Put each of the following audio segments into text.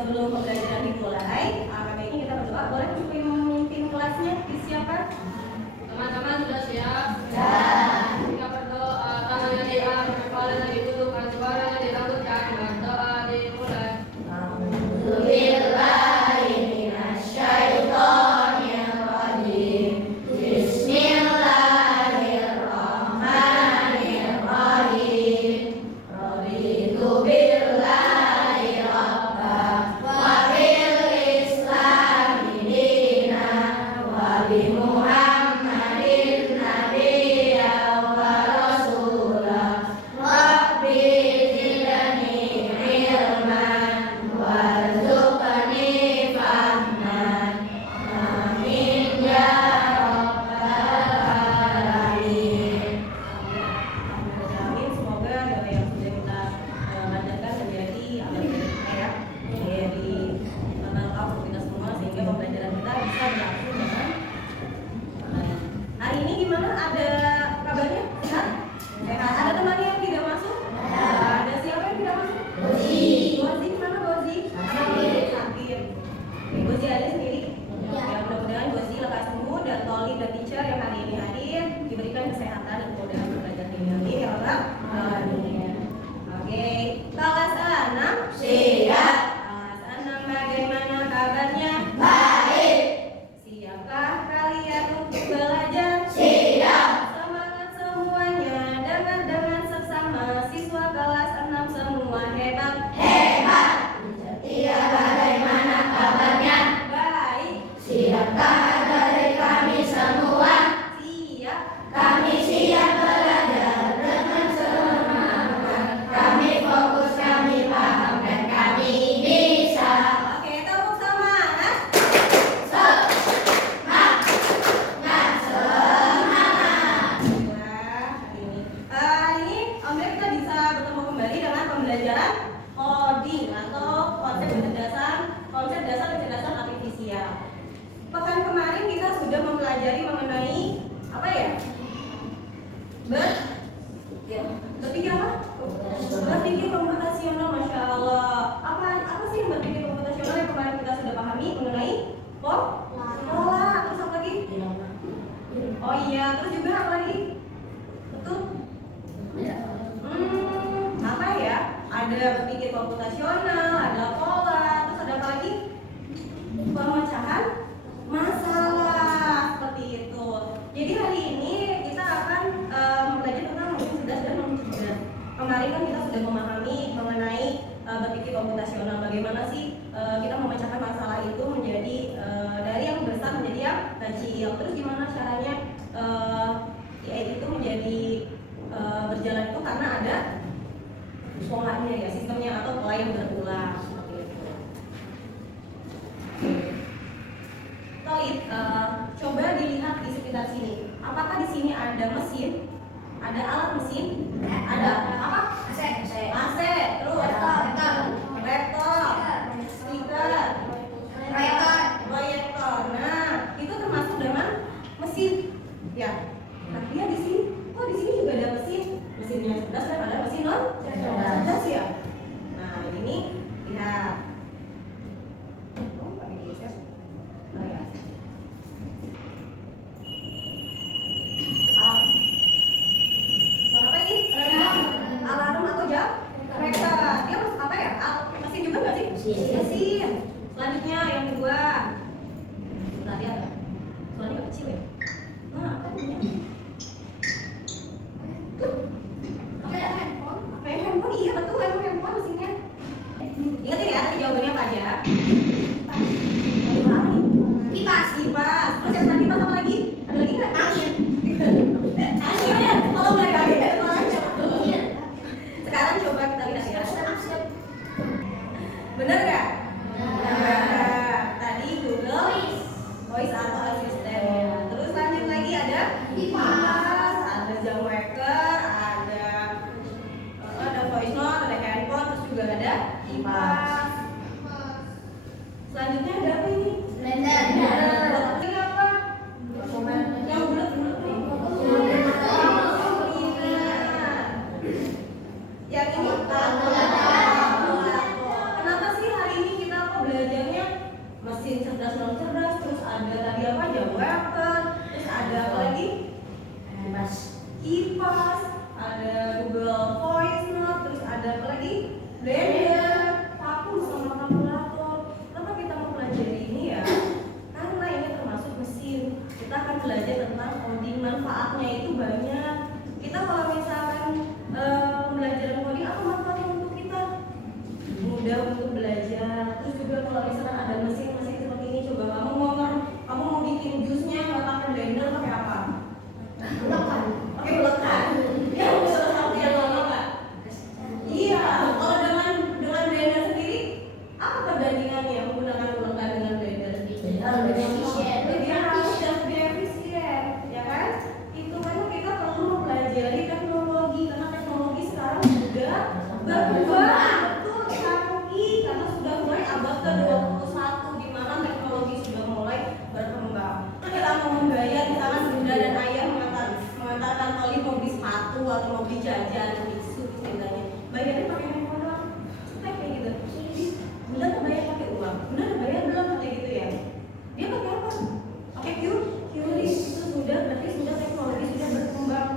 sebelum pembelajaran dimulai, baiknya kita berdoa. Boleh memimpin kelasnya? Siapa? Teman-teman sudah siap? Ya. Kita berdoa, tangannya diangkat, kepalanya ditundukkan, suaranya dilembutkan, berdoa dimulai. Alhamdulillahi minasyaitonirrajim. Bismillahirrahmanirrahim. Raditu billahi rabba wa bil islami dina wa bi Muhammadin nabiyya wa rasula. Rabbi zidni ilman warzuqni fahman. Amin ya rabbal alamin. Amin. Semoga doa yang sudah kita bacakan menjadi amal ya, menjadi lengkap untuk kita semua sehingga pembelajaran kita bisa berlangsung dengan baik. Hari ini gimana? Ada kabarnya? Sehat? Sehat. Ada temannya yang tidak masuk? Ada siapa yang tidak masuk? Gozi. Gozi mana Gozi? Sakit. Gozi ada sendiri? Ya, mudah-mudahan Gozi lekas sembuh dan Toli dan teacher yang hari ini hadir diberikan kesehatan dan kemudahan belajar ini. Amin ya Allah. Amin. Oke, kelas 6 Siap. Kelas 6 bagaimana kabarnya? Baik. Siapkah kalian untuk belajar? Siap. Semangat semuanya, dengan seksama siswa kelas 6 semua hebat. Hebat. Setia bagaimana kabarnya? Baik. Siapkah dari kami semua? Siap. Kami siap belajar dengan semangat. Kami fokus, kami paham, dan kami bisa. Oke, tepuk semangat. Semangat, semangat. Hari ini alhamdulillah kita bisa bertemu kembali dengan pembelajaran coding atau konsep dasar kecerdasan artifisial. Pekan kemarin kita sudah mempelajari mengenai apa ya? Berpikir apa? Berpikir komputasional, masya Allah. Apa sih yang berpikir komputasional yang kemarin kita sudah pahami mengenai pola? Terus apa lagi? Oh iya, terus juga apa lagi? Betul? Apa ya? Ada berpikir komputasional, ada pola, terus ada apa lagi? Pemecahan masalah, seperti itu. Jadi hari ini kita akan belajar tentang mungkin 11 dan mungkin 11. Kemarin kan kita sudah memahami mengenai berpikir komputasional. Bagaimana sih kita memecahkan masalah itu menjadi dari yang besar menjadi yang kecil. Terus gimana caranya itu menjadi berjalan itu karena ada polanya ya, sistemnya atau pola yang berulang seperti itu. Tolit, coba dilihat di sekitar sini. Apakah di sini ada mesin? Ada alat mesin? Ada apa? AC. Terus laptop, speaker, proyektor. Nah, itu termasuk dengan mesin. Ya. Nah, dia di sini. Oh, di sini juga ada mesin. Mesinnya cerdas dan ada mesin non cerdas ya. Nah, ini lihat. Oh, pakai geser. Oh ya. Suara apa ini? Alarm atau jam? Kereta. Dia apa ya? Mesin juga nggak sih? Mesin. Selanjutnya yang kedua. Tadi ada. Suaranya kecil ya. Nah, apa ini? Handphone, iya betul, memang handphone mesinnya. Ingat ya, tadi jawabannya apa aja? Apa nih? Kipas. Terus yang tadi kipas apa lagi? Ada lagi nggak? Angin. Ya. Kalau mulai kali ya, sekarang coba kita lihat ya. Bener nggak? Benar. Tadi Google Voice atau asisten. Terus kalau misalkan ada mesin seperti ini, coba kamu mau bikin jusnya nggak pakai blender, pakai apa? Ulekan. Pakai ulekan. Ya, salah satu yang lama nggak? Iya, kalau dengan blender sendiri, apa perbandingannya menggunakan ulekan dengan blender? Lebih efisien. Lebih halus dan lebih efisien, ya kan? Itu karena kita perlu mempelajari teknologi, karena teknologi sekarang sudah berubah, betul canggih, karena sudah mulai abad ke-21 di mana teknologi sudah mulai berkembang. Kita mau membayar misalkan bunda dan ayah mengantarkan Toli mau beli sepatu atau mau beli jajan, bisu misalnya, bayarnya pakai handphone doang, kayak gitu. Bunda kebayar pakai uang, bunda kebayar belum kayak gitu ya? Dia pakai apa? Pakai QRIS. Itu berarti teknologi sudah berkembang.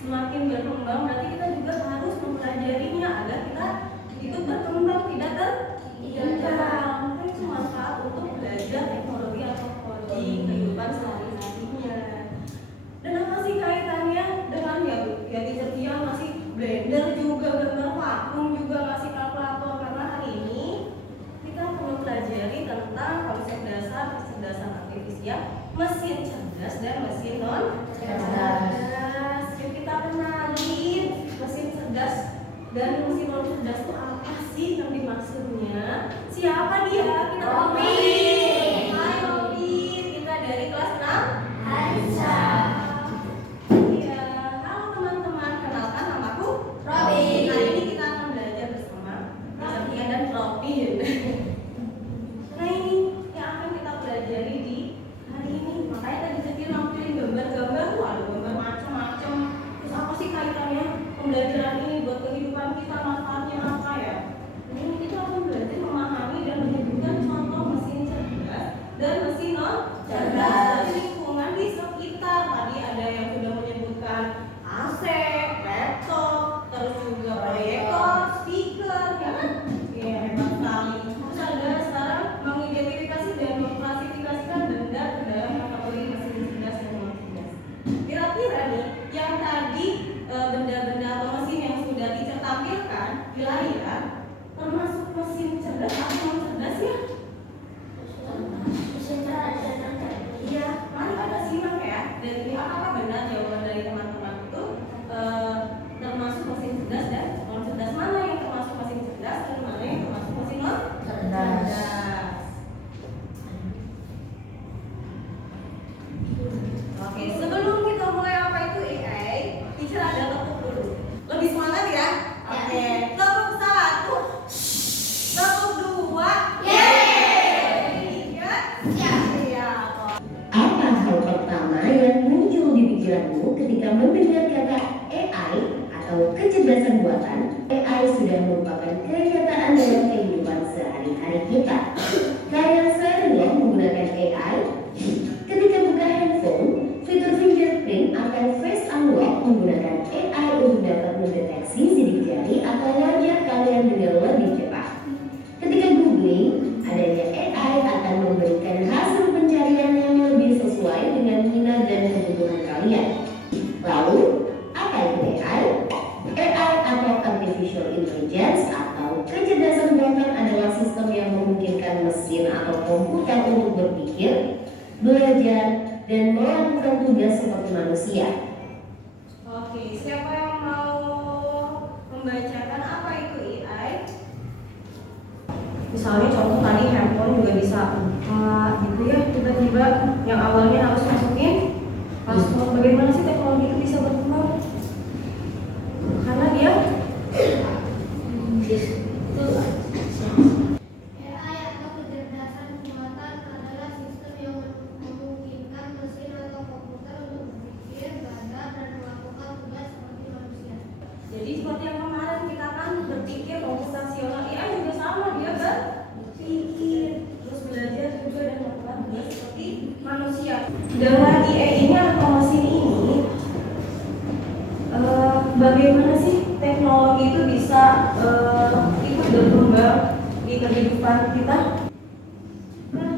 Semakin berkembang berarti kita juga harus mempelajarinya agar kita itu berkembang, tidak tertinggal. Itu cuma saat untuk belajar teknologi atau coding kehidupan sehari-harinya. Dan apa sih kaitannya dengan ya teacher Tia masih blender juga, gambar vakum juga, ngasih kalkulator, karena hari ini kita perlu pelajari tentang konsep dasar kecerdasan artifisial, mesin cerdas dan mesin non cerdas. Yuk kita kenalin mesin cerdas dan mesin non cerdas itu apa sih yang dimaksudnya? Siapa dia? Kita Robin. Hai Robin, kita dari kelas 6 Aisyah. Iya, halo teman-teman, kenalkan namaku Robin. Hari ini kita akan belajar bersama teacher Tia dan Robin. Nah ini yang akan kita pelajari di hari ini. Makanya tadi Tia nampilin gambar-gambar, ada gambar macam-macam. Terus apa sih kaitannya pembelajaran ini buat kehidupan kita, manfaatnya apa ya? Ini kita akan belajar memahami dan menyebutkan contoh mesin cerdas dan mesin non cerdas dari lingkungan di sekitar. Tadi ada yang sudah menyebutkan AC, laptop, terus juga proyektor, speaker, ya kan? Ya hebat sekali. Terus ada sekarang mengidentifikasi dan mengklasifikasikan benda ke dalam kategori mesin cerdas dan non cerdas. Kira-kira nih, yang tadi benda-benda atau mesin yang sudah ditampilkan di layar termasuk mesin cerdas atau non cerdas ya? Mesin cerdas dan non cerdas. Iya, mari kita simak ya. Dan ini apakah benar jawaban dari teman-teman itu termasuk mesin cerdas dan non cerdas? Mana yang termasuk mesin cerdas dan mana yang termasuk mesin non cerdas? Oke, sebelum kita mulai apa itu AI, teacher ada tepuk dulu. Lebih semangat ya? Oke, tepuk 1, tepuk 2, tiga, siap. Apa hal pertama yang muncul di pikiranmu ketika mendengar kata AI atau kecerdasan buatan? AI sudah merupakan kenyataan dalam kehidupan sehari-hari kita. Kalian sering loh menggunakan AI. Ketika buka handphone, fitur fingerprint atau face unlock menggunakan AI untuk dapat mendeteksi sidik jari atau wajah kalian dengan lebih cepat. Ketika googling, adanya AI akan memberikan hasil pencarian yang lebih sesuai dengan minat dan kebutuhan kalian. Lalu, apa itu AI? AI atau Artificial Intelligence atau kecerdasan buatan adalah sistem yang memungkinkan mesin atau komputer untuk berpikir, belajar, dan melakukan tugas seperti manusia. Oke, siapa yang mau membacakan apa itu AI? Misalnya contoh tadi handphone juga bisa gitu ya, tiba-tiba yang awalnya harus masukin password. Bagaimana sih teknologi itu bisa berkembang? Karena dia AI atau kecerdasan buatan adalah sistem yang memungkinkan mesin atau komputer untuk berpikir, belajar, dan melakukan tugas seperti manusia. jadi seperti yang kemarin kita kan berpikir komputasional, AI juga sama, dia berpikir terus belajar juga dan melakukan tugas seperti manusia. Dengan AI ini atau mesin ini, bagaimana sih teknologi itu bisa ikut berkembang di kehidupan kita? Nah,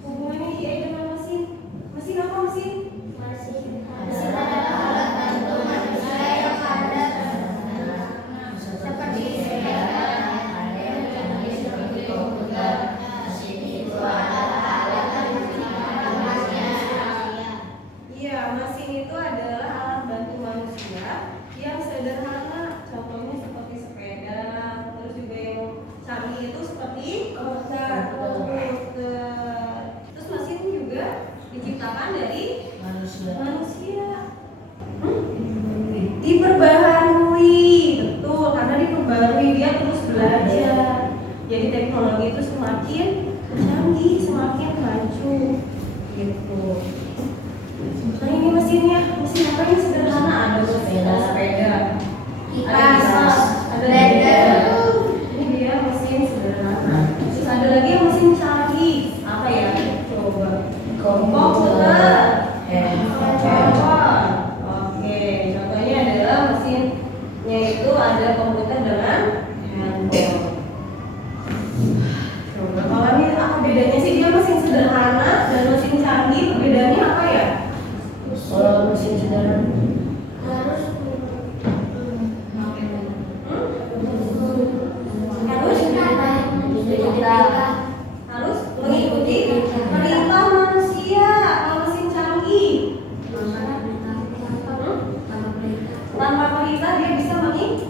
hubungannya AI dengan mesin. Mesin apa mesin? Mesin adalah alat bantu manusia yang ada seperti sepeda, seperti komputer, semakin canggih, semakin maju gitu. Nah ini mesin apa yang sederhana, ada sepeda, Kipas, ada blender. Ini dia mesin sederhana. Terus ada lagi yang mesin canggih, apa ya? Coba. Komputer, handphone. Oke, contohnya adalah mesinnya itu ada komputer dengan handphone. Coba kalau ini apa bedanya sih? Dia mesin sederhana dan mesin canggih, perbedaannya apa ya? Kalau mesin sederhana Harus harus mengikuti perintah manusia. Kalau mesin canggih tanpa perintah dia bisa mengikuti.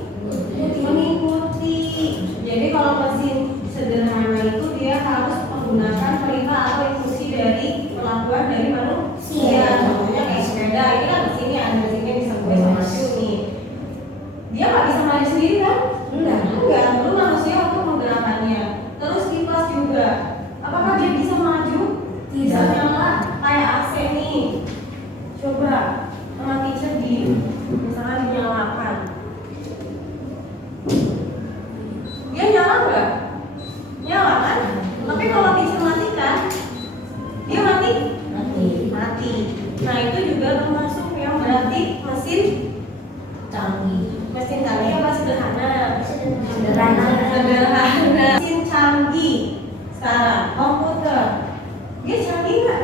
Jadi kalau mesin sederhana itu dia harus menggunakan perintah atau instruksi dari perlakuan dari manusia. Contohnya kayak sepeda, ini kan mesinnya ada mesinnya bisa gue sama nih. Dia nggak bisa maju sendiri kan? Enggak, perlu manusia untuk menggerakkannya. Terus kipas juga, apakah dia bisa maju? Bisa nyala kayak AC nih. Coba sama teacher misalnya dinyalakan, dia nyala nggak? Nyala kan? Tapi kalau teacher matikan, dia mati. Nah itu juga termasuk yang berarti mesin canggih. Mesin canggih apa sederhana? Sederhana. Mesin canggih. Sekarang komputer, dia canggih nggak?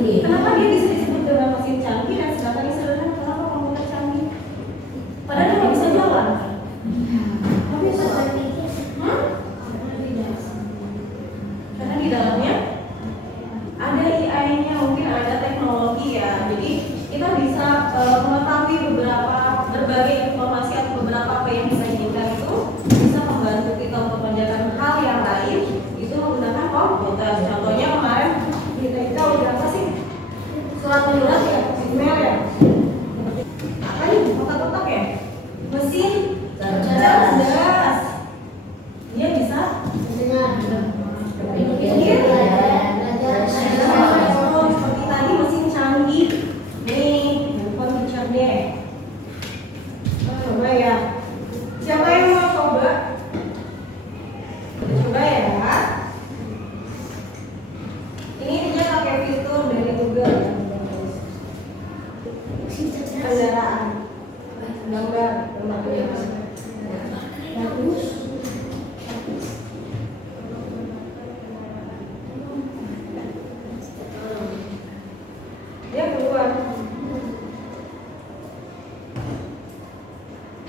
Kenapa dia bisa disebut dengan mesin canggih dan sedangkan ini sederhana? Kenapa komputer canggih? Padahal dia nggak bisa jalan. Nggak bisa. Karena di dalamnya ada AI-nya, mungkin ada teknologi ya. Jadi kita bisa mengetahui berbagai informasi atau beberapa apa yang kita inginkan itu bisa membantu kita untuk mengerjakan hal yang lain itu menggunakan komputer. Contohnya kemarin kita udah apa sih? Surat menyurat ya, email ya. Apa nih? Kotak-kotak ya? Mesin cerdas. Dia bisa seperti tadi mesin canggih. Nih, handphone teacher deh. Coba ya. Siapa yang mau coba? Coba ya. Ini dia pakai fitur dari Google. Kendaraan. Gambar. Bagus. Dia keluar.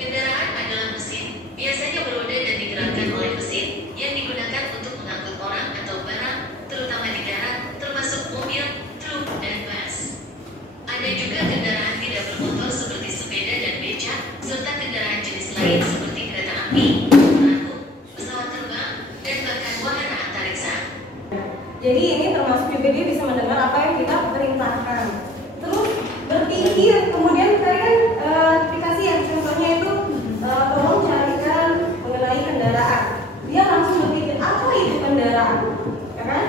Kendaraan adalah mesin, biasanya beroda dan digerakkan oleh mesin yang digunakan untuk mengangkut orang atau barang, terutama di darat, termasuk mobil, truk, dan bus. Ada juga kendaraan tidak bermotor seperti sepeda dan beca, serta kendaraan jenis lain seperti kereta api, perahu, pesawat terbang, dan bahkan wahana antariksa. Jadi ini termasuk juga dia bisa mendengar apa yang kita perintahkan. Terus berpikir, kemudian tadi kan aplikasi yang contohnya itu tolong carikan mengenai kendaraan. Dia langsung berpikir apa itu kendaraan, ya kan?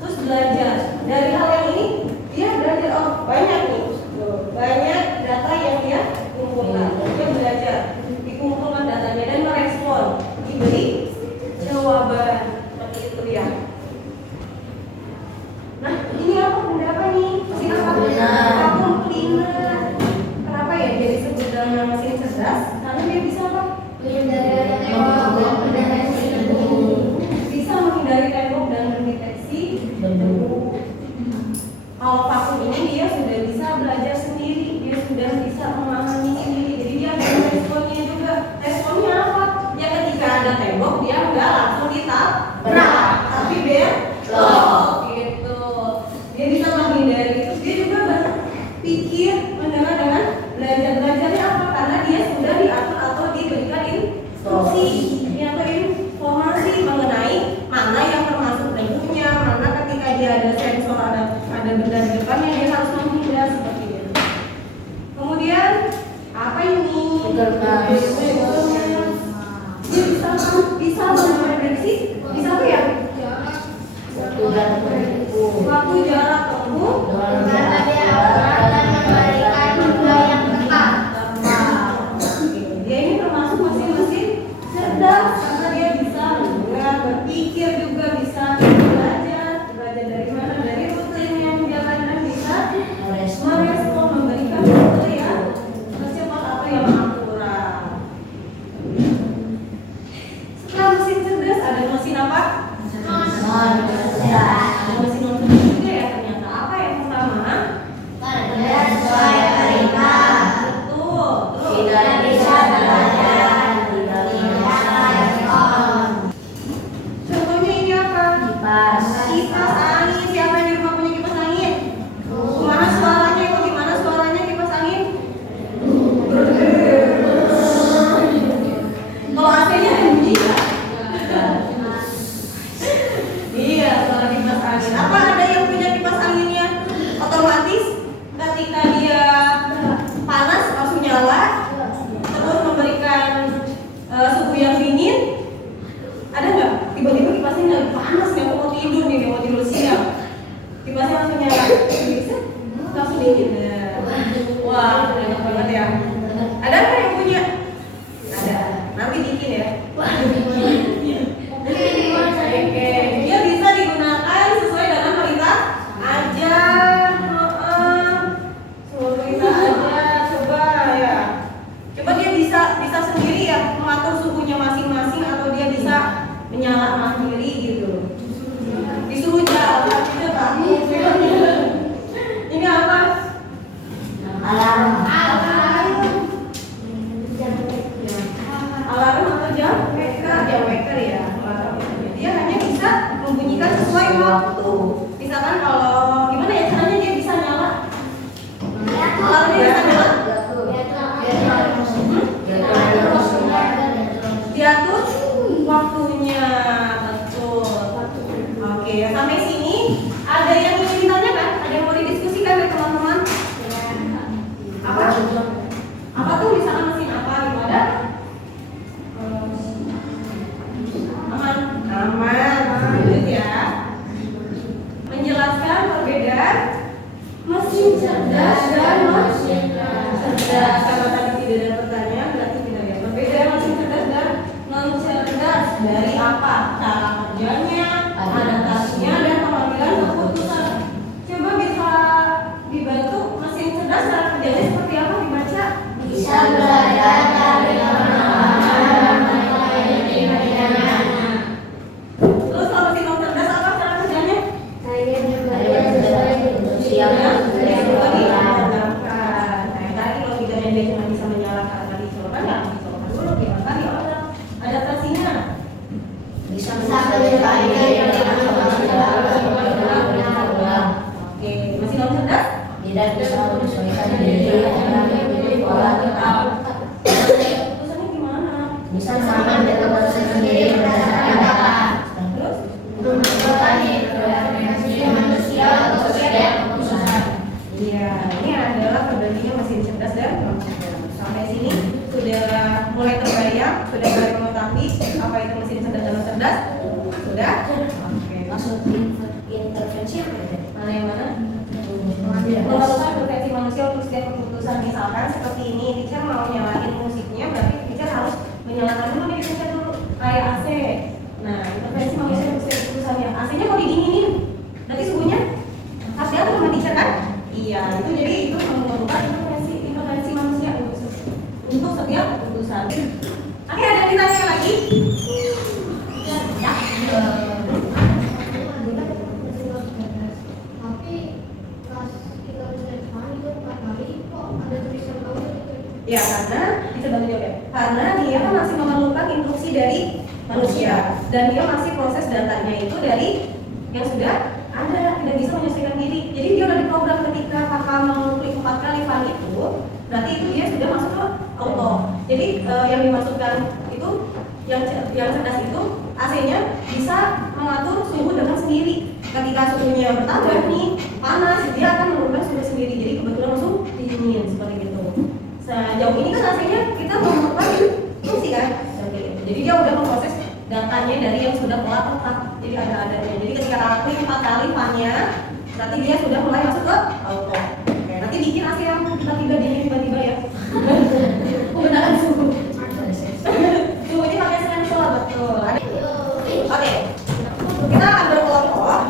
Terus belajar dari hal yang ini dia belajar banyak nih, banyak data yang dia kumpulkan. Dia belajar, dikumpulkan datanya dan merespon, diberi jawaban seperti itu ya. Nah, ini apa benda apa nih? Mesin apa? Vacuum cleaner. Kenapa ya dia disebut dengan mesin cerdas? Karena dia bisa apa? Bisa menghindari tembok dan mendeteksi debu. Kalau vacuum ini dia sudah bisa belajar sendiri, dia sudah bisa memahami sendiri. Jadi dia ada responnya juga. Responnya apa? Ya ketika ada tembok dia nggak langsung ditabrak, tapi belok. Dia bisa menghindari itu. Dia juga berpikir mendengar dengan belajarnya apa? Karena dia sudah diatur atau diberikan instruksi atau informasi mengenai mana yang termasuk debunya, mana ketika dia ada sensor ada benda di depannya dia harus menghindar seperti itu. Kemudian apa ini? Dia bisa memprediksi, bisa apa ya? Waktu jarak tempuh Kepada orang dan memberikan juga yang tepat. tepat. Oke. Dia ini termasuk mesin cerdas karena dia bisa mendengar, berpikir juga bisa belajar dari mana, dari rutin yang dia belajar bisa merespon, memberikan rute yang secepat atau yang akurat. Setelah mesin cerdas ada mesin apa? Ada mesin non cerdas juga ya ternyata. Apa yang pertama? Sesuai perintah. Betul. Terus Tidak bisa belajar. Tidak respon. contohnya ini apa? Kipas. Kipas angin. Siapa yang di rumah punya kipas angin? Gimana suaranya? Itu gimana suaranya kipas angin? Kalau AC-nya ada bunyi nggak? Iya, suara kipas angin. Apa ada yang punya kipas anginnya? Otomatis ketika dia panas langsung nyala, terus memberikan suhu yang dingin. Ada nggak? Tiba-tiba kipasnya nggak panas, nggak mau tidur nih, nggak mau tidur siang. Kipasnya langsung nyala. Bisa? Langsung dingin. Nah. Wah, enak banget ya. Ada nggak yang punya? Ada. Nanti bikin ya. Oke, dia bisa digunakan sesuai dengan perintah aja. Sesuai perintah aja. Coba ya. Coba dia bisa sendiri ya mengatur suhunya masing-masing atau dia bisa menyala mandiri gitu. Disuruh jalan dia takut. Ini apa? Alarm. Alarm atau jam wecker ya. Alarm. Dia hanya bisa membunyikan sesuai waktu. Misalkan kalau gimana ya caranya dia bisa nyala? Alarmnya bisa nyala? Diatur waktunya, betul. Oke, sampai sini ada yang ingin ditanyakan? Ada yang mau didiskusikan dari teman-teman? Apa? Apa tuh misalkan mesin apa gitu ada? Aman, aman. Lanjut ya. Menjelaskan perbedaan mesin cerdas dan mesin cerdas. Kalau tadi tidak ada pertanyaan berarti tidak ada. Perbedaan mesin cerdas dan non cerdas dari apa? Cara kerjanya, adaptasinya, dan pengambilan keputusan. Coba bisa dibantu mesin cerdas cara kerjanya seperti apa dibaca? Bisa belajar dari pengalaman dan mempelajari kerjanya. Terus kalau mesin non cerdas apa cara kerjanya? Saya belajar sesuai Siap, kebutuhan. Nah, tadi logikanya dia cuma bisa menyalakan tadi colokan ya, colokan dulu gimana tadi orang adaptasinya Bisa menyesuaikan dengan kemampuan. oke, masih non cerdas? Tidak bisa menyesuaikan diri dengan pola tetap. Keputusannya gimana? Bisa mengambil keputusan sendiri berdasarkan data. Terus? Menentukan preferensi manusia untuk setiap keputusan. Iya, ini adalah perbandingan mesin cerdas dan non cerdas. Sampai sini sudah mulai terbayang, sudah mulai mengetahui apa itu mesin cerdas dan non cerdas? Sudah? Oke. Maksud intervensi apa ya? Mana yang mana? Melakukan intervensi manusia untuk setiap keputusan. Misalkan seperti ini, teacher mau nyalain musiknya, berarti teacher harus menyalakan dulu nih, teacher dulu kayak AC. Nah, intervensi manusia untuk setiap keputusannya. AC-nya mau didinginin, berarti suhunya harus diatur sama teacher kan? Iya, itu jadi itu memerlukan intervensi manusia untuk setiap keputusan. Oke, ada yang ditanya lagi? Ya. Tapi pas kita mencari itu 4 kali kok ada tulisan kamu gitu. Ya karena bisa bantu jawab ya. Karena dia kan masih memerlukan instruksi dari manusia dan dia masih proses datanya itu dari yang sudah ada, tidak bisa menyesuaikan diri. Jadi dia udah diprogram ketika kakak mengklik 4 kali fan itu, berarti itu dia sudah masuk ke auto. Jadi yang dimaksudkan itu yang cerdas itu AC-nya bisa mengatur suhu dengan sendiri. Ketika suhunya bertambah nih panas, dia akan mengubah suhu sendiri. Jadi kebetulan langsung dingin seperti itu. Sejauh ini kan AC-nya kita memerlukan fungsi kan, jadi dia udah memproses datanya dari yang sudah telah tetap. Jadi ada adanya. Jadi ketika klik 4 berarti dia sudah mulai masuk ke auto. Oke, nanti bikin AC yang tiba-tiba dingin tiba-tiba ya. Penggunaan suhu. Suhunya pakai sensor betul. Oke, kita akan berkelompok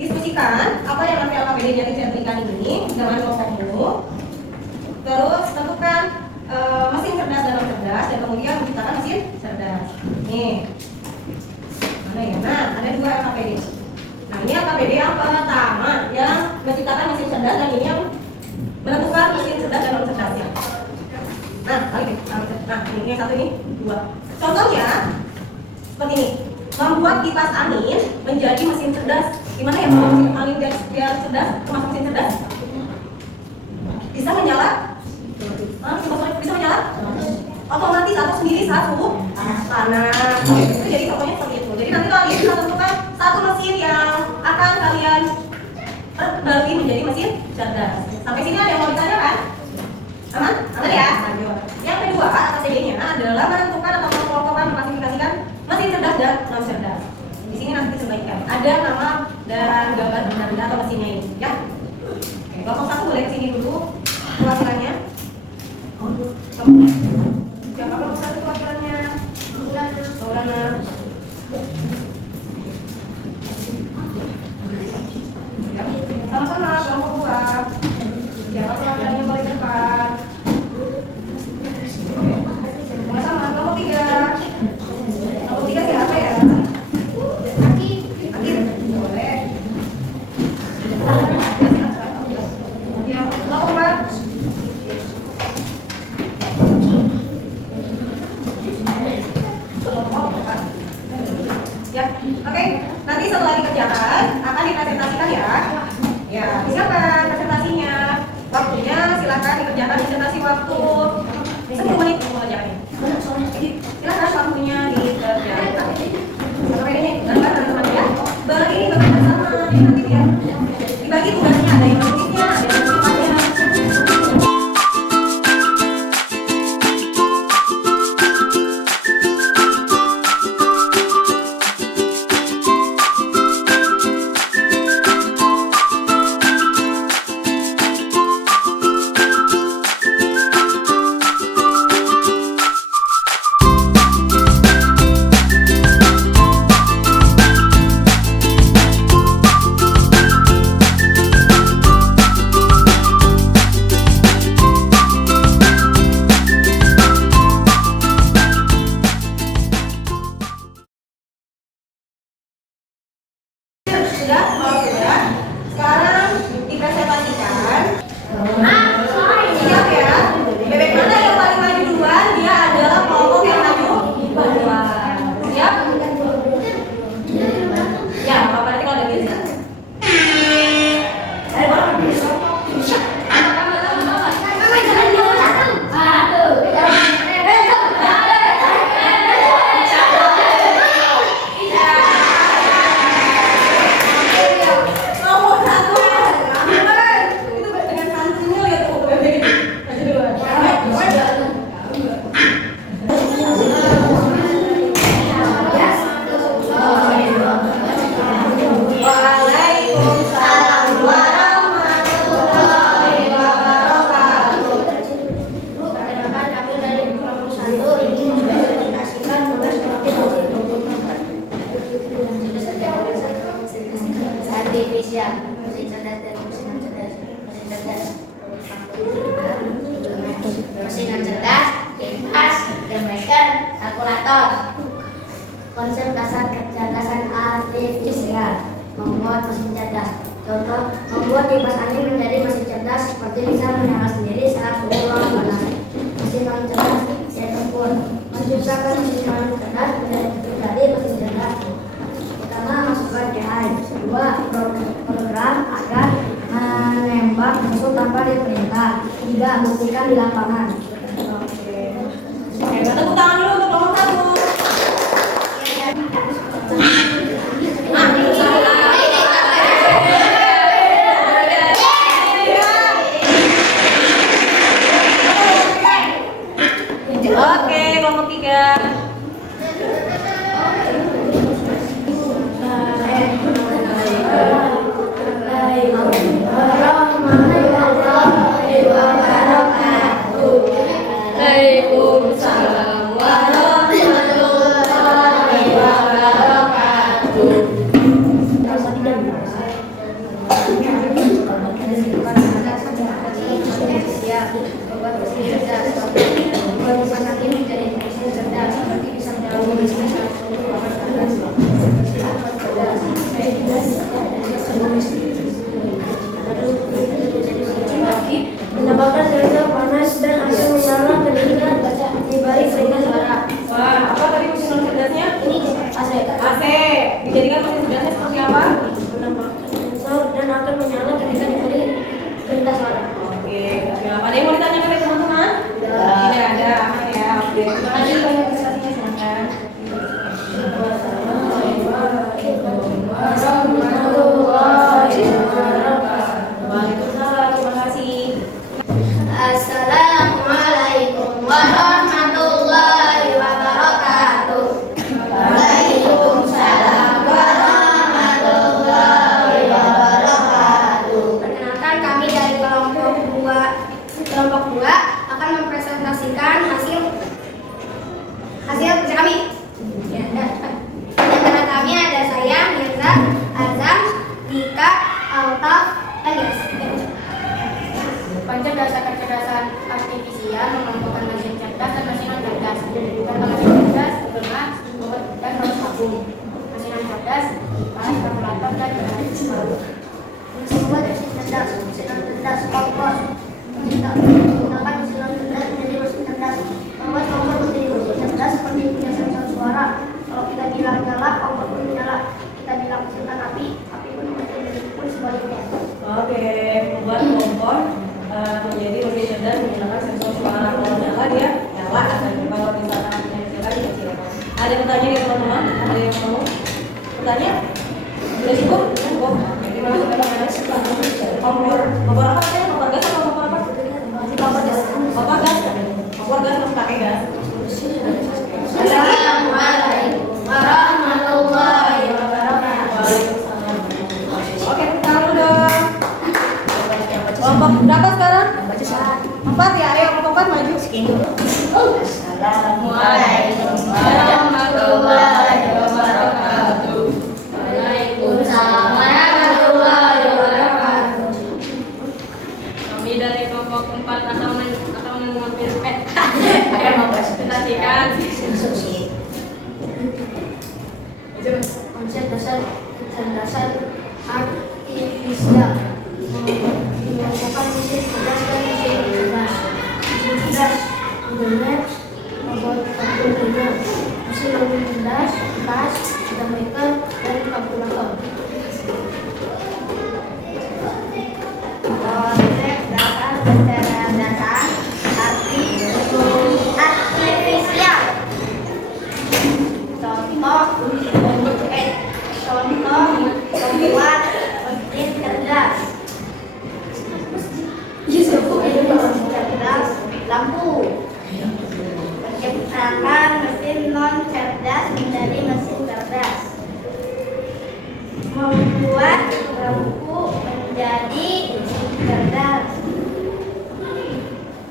diskusikan apa yang nanti LKPD-nya diceritakan ini dengan kelompokmu. Terus tentukan mesin cerdas dan non cerdas dan kemudian menciptakan mesin cerdas. Nih, mana ya? Nah, ada dua LKPD. Nah, ini LKPD yang pertama yang menciptakan mesin cerdas dan ini yang menentukan mesin cerdas dan non cerdasnya. Nah, balik. Nah, ini yang satu ini dua. Contohnya seperti ini, membuat kipas angin menjadi mesin cerdas. Gimana ya kalau mesin angin biar cerdas, termasuk mesin cerdas? Bisa menyala? Bisa menyala? Otomatis atau sendiri saat suhu panas. Itu jadi contohnya seperti itu. Jadi nanti kalian bisa tentukan satu mesin yang akan kalian bagi menjadi mesin cerdas. Sampai sini ada yang mau ditanyakan? Aman? Aman ya? Yang kedua, atas CD-nya adalah menentukan atau mengelompokkan mengklasifikasikan mesin cerdas dan non cerdas. Di sini nanti disesuaikan. Ada nama dan gambar benda atau mesinnya ini, ya. Oke, kelompok satu boleh kesini dulu perwakilannya. Siapa kelompok satu perwakilannya? Saudara. Ya, sama-sama kelompok dua. Siapa perwakilannya paling depan? Sama-sama kelompok tiga. Kelompok tiga siapa ya? Boleh. Ya, kelompok empat. Ya, oke. Nanti setelah dikerjakan akan dipresentasikan ya. Ya, silakan presentasinya. Waktunya silakan dikerjakan presentasi waktu 10 menit mengerjakannya. Silakan waktunya dikerjakan. Oke ini gambar teman-teman ya. Bagi ini bekerja sama. Nanti ya. Dibagi tugasnya ada yang menulisnya, ada yang menulisnya. Sudah? Kalau sudah, sekarang dipresentasikan. Siap ya? Bebek mana yang paling maju duluan? Dia adalah kelompok yang maju duluan. Siap? Ya, apa nanti kalau udah bisa. Mesin cerdas, kipas, gambar, kalkulator. Konsep dasar kecerdasan artifisial membuat mesin cerdas. Contoh, membuat kipas angin menjadi mesin cerdas seperti bisa menyala sendiri saat suhu ruangan panas. Mesin non cerdas yaitu pun menciptakan mesin non cerdas menjadi mesin cerdas. Pertama, masukkan AI. Kedua, program agar menembak musuh tanpa diperintah. Tiga, buktikan di lapangan. Oke, tepuk tangan dulu untuk kelompok satu. Oke, kelompok tiga. membuat mesin cerdas, membuat kipas angin menjadi mesin cerdas, seperti bisa menjauhi mesin cerdas. Menambahkan sensor panas dan AC menyala ketika dibalik sehingga suara. Wah, apa tadi mesin cerdasnya? Ini AC. AC. Dijadikan mesin cerdasnya seperti apa? Menambahkan sensor dan akan menyala ketika dibalik perintah suara. Oke, siap. Ada yang mau ditanyakan ya teman-teman? Tidak ada, aman ya. Oke, terima kasih banyak prestasinya, silakan. Waalaikumsalam, terima kasih. Assalamualaikum warahmatullahi wabarakatuh. Waalaikumsalam warahmatullahi wabarakatuh. Perkenalkan, kami dari kelompok 2 akan mempresentasikan hasil kerja kami. Ya, di antara kami ada saya, Mirza, Azam, Dika, Altaf, Elias. Konsep dasar kecerdasan artifisial mengelompokkan mesin cerdas dan mesin non cerdas. Kata mesin cerdas, bergerak, robot, dan robot tabung. Mesin non cerdas, kipas, kalkulator, dan mesin buat mesin cerdas, mesin non cerdas, kompos. Menggunakan mesin non cerdas menjadi mesin cerdas. Membuat kompor menjadi mesin cerdas seperti punya sensor suara. Kalau kita bilang nyala, kompor pun menyala. Kita bilang mesin api, api pun menjadi pun sebaliknya. Oke, membuat kompor menjadi mesin cerdas menggunakan sensor suara. Kalau nyala dia nyala, kalau misalkan nyala dia kecil. Ada pertanyaan ya teman-teman? Ada yang mau bertanya? Sudah cukup? Cukup. Gimana kompor apa sih? Kompor gas atau kompor apa? Kompor gas. Kompor gas. Kompor gas harus pakai gas. Assalamualaikum warahmatullahi wabarakatuh. Oke, sekarang udah kelompok berapa sekarang? 4 ya, ayo kelompok 4 maju. Assalamualaikum warahmatullahi wabarakatuh. Waalaikumsalam warahmatullahi wabarakatuh. Kami dari kelompok 4 akan mempresentasikan Konsep dasar kecerdasan artifisial mengelompokkan mesin cerdas dan mesin cerdas. Mesin cerdas, internet, robot tabung kerja, mesin lebih cerdas, kipas, termometer, dan kalkulator. Konsep dasar kecerdasan artifisial. Contoh membuat mesin cerdas. Mesin cerdas, lampu. Menciptakan mesin non cerdas menjadi mesin cerdas. Membuat lampu menjadi mesin cerdas.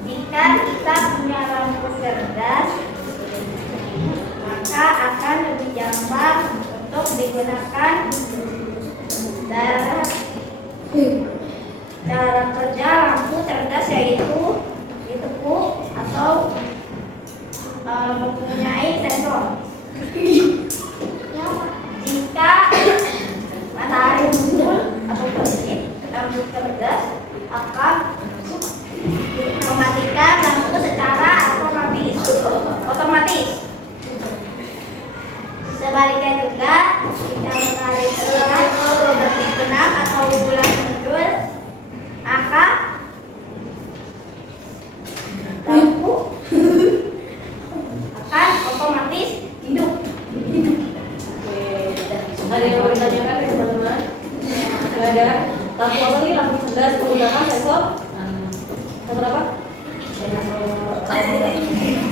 Jika kita punya lampu cerdas, maka akan lebih gampang untuk digunakan. Cara kerja lampu cerdas yaitu ditekuk atau mempunyai sensor. Jika matahari muncul atau terbit, lampu cerdas akan mematikan lampu secara otomatis. Sebaliknya juga, jika matahari terlihat berbenam atau bulan muncul, maka lampu akan otomatis hidup. Ada yang mau ditanyakan ya teman-teman? Tidak ada. Lampu apa nih? Lampu cerdas menggunakan sensor. Sensor apa?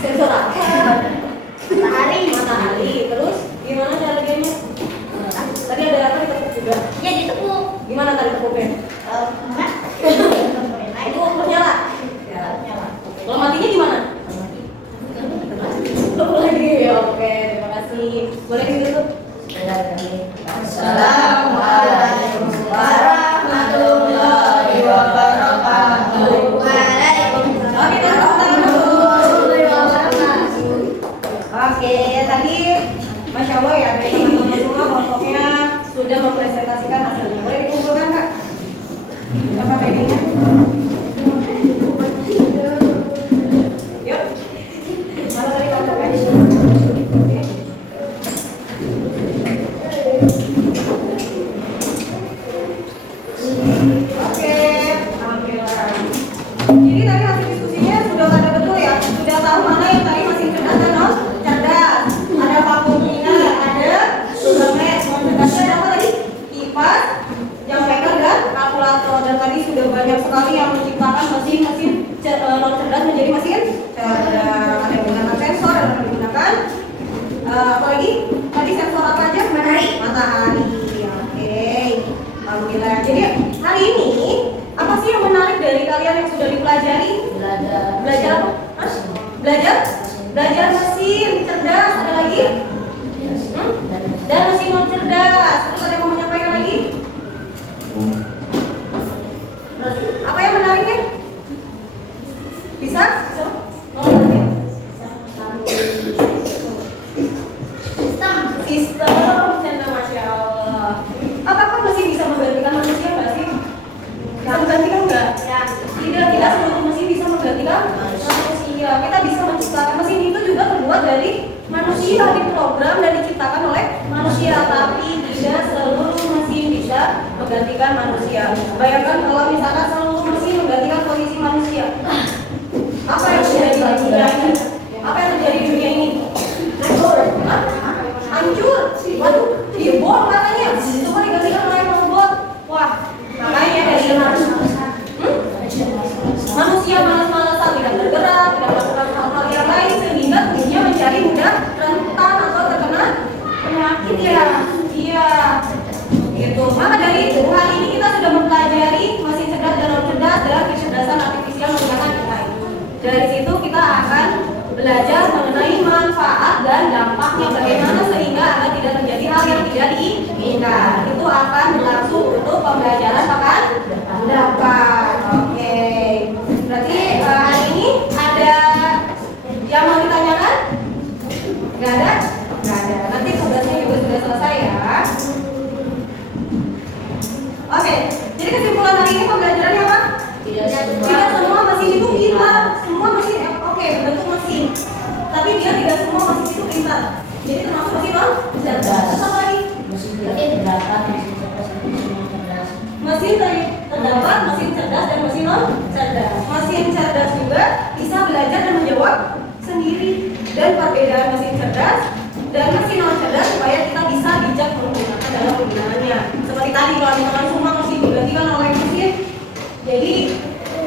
Sensor apa? Matahari. Terus gimana cara kerjanya? Tadi ada apa ditekuk juga? Ya ditekuk. Gimana tadi tekuknya? Itu nyala. Kalau matinya gimana? Lagi. Oke, terima kasih. Boleh ditutup? Assalamualaikum warahmatullahi wabarakatuh. Waalaikumsalam sudah mempresentasikan hasilnya. Boleh dikumpulkan Kak? Apa PD-nya? Yuk. Mana tadi kamu kan? Oke, alhamdulillah. Jadi tadi hasil diskusinya sudah ada betul ya? Sudah tahu mana yang tadi masih cerdas dan non cerdas? Ada fakultina, ada Sudamet, non cerdasnya ada apa tadi? Kipas, jam maker dan kalkulator. Dan tadi sudah banyak sekali yang menciptakan mesin-mesin non cerdas menjadi mesin cerdas. Ada yang menggunakan sensor, ada yang menggunakan apa lagi? Tadi sensor apa aja? Matahari. Oke. Alhamdulillah. Jadi hari ini apa sih yang menarik dari kalian yang sudah dipelajari? Belajar apa? Hah? Belajar mesin cerdas. Ada lagi? Dan mesin non cerdas. Terus ada yang mau menyampaikan lagi? Apa yang menariknya? Bisa? Sistem, masya Allah. Apakah mesin bisa menggantikan manusia nggak sih? Bisa menggantikan nggak? Tidak seluruh mesin bisa menggantikan manusia. Kita bisa menciptakan mesin itu juga terbuat dari manusia, diprogram dan diciptakan oleh manusia, tapi tidak seluruh mesin bisa menggantikan manusia. Bayangkan kalau misalkan seluruh mesin menggantikan posisi manusia, apa yang terjadi di dunia ini? Apa yang terjadi di dunia ini? Hancur. Waduh, dibom katanya. Coba digantikan oleh robot. Wah, makanya dari manusia malas-malasan, tidak bergerak, tidak melakukan hal-hal yang lain, sehingga tubuhnya menjadi mudah rentan atau terkena penyakit ya. Iya. Gitu. Maka dari itu hari ini kita sudah mempelajari mesin cerdas dan non cerdas dan kecerdasan artifisial menggunakan AI. Dari situ kita akan belajar mengenai manfaat dan dampaknya bagaimana sehingga agar tidak terjadi hal yang tidak diinginkan. Itu akan berlangsung untuk pembelajaran pekan depan. Oke. Berarti hari ini ada yang mau ditanyakan? Nggak ada? Nggak ada. Nanti tugasnya juga sudah selesai ya. Oke. Jadi kesimpulan hari ini pembelajarannya apa? Tidak semua mesin itu pintar. Semua mesin bentuk mesin. Tapi dia tidak semua mesin itu pintar. Jadi termasuk mesin non cerdas. Apa lagi? Mesin tadi terdapat mesin cerdas dan mesin non cerdas. Mesin cerdas juga bisa belajar dan menjawab sendiri. Dan perbedaan mesin cerdas dan mesin non cerdas supaya kita bisa bijak menggunakan dalam penggunaannya. Seperti tadi kalau misalkan semua mesin digantikan oleh mesin, jadi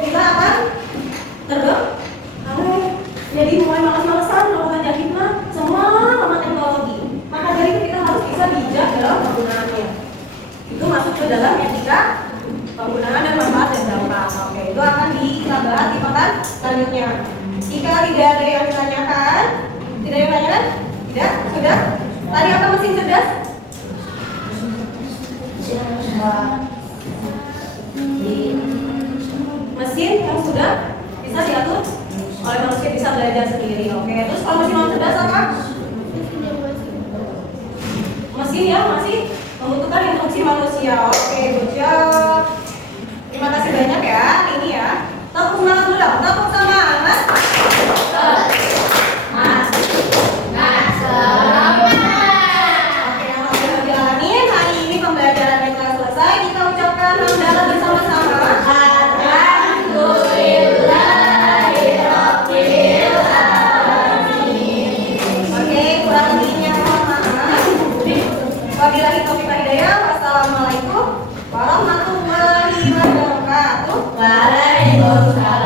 kita akan jadi mulai malas-malasan melakukan jahitna semua lemah teknologi. Maka dari itu kita harus bisa bijak dalam penggunaannya. Itu masuk ke dalam etika penggunaan dan manfaat dan dampak. Oke, itu akan kita bahas di pekan selanjutnya. Jika tidak ada yang ditanyakan, tidak? Sudah? Tadi apa mesin cerdas? Mesin yang sudah bisa diatur oleh manusia, bisa belajar sendiri. Oke, terus kalau mesin non cerdas apa? Mesin yang masih membutuhkan instruksi manusia. Oke, good job. Terima kasih banyak ya. Ini ya. Tepuk semangat dulu dong. Tepuk semangat. Oke, alhamdulillah. Hari ini pembelajarannya telah selesai. Kita ucapkan hamdalah bersama-sama. Wabillahi taufiq wal hidayah. Wassalamualaikum warahmatullahi wabarakatuh. Waalaikumsalam.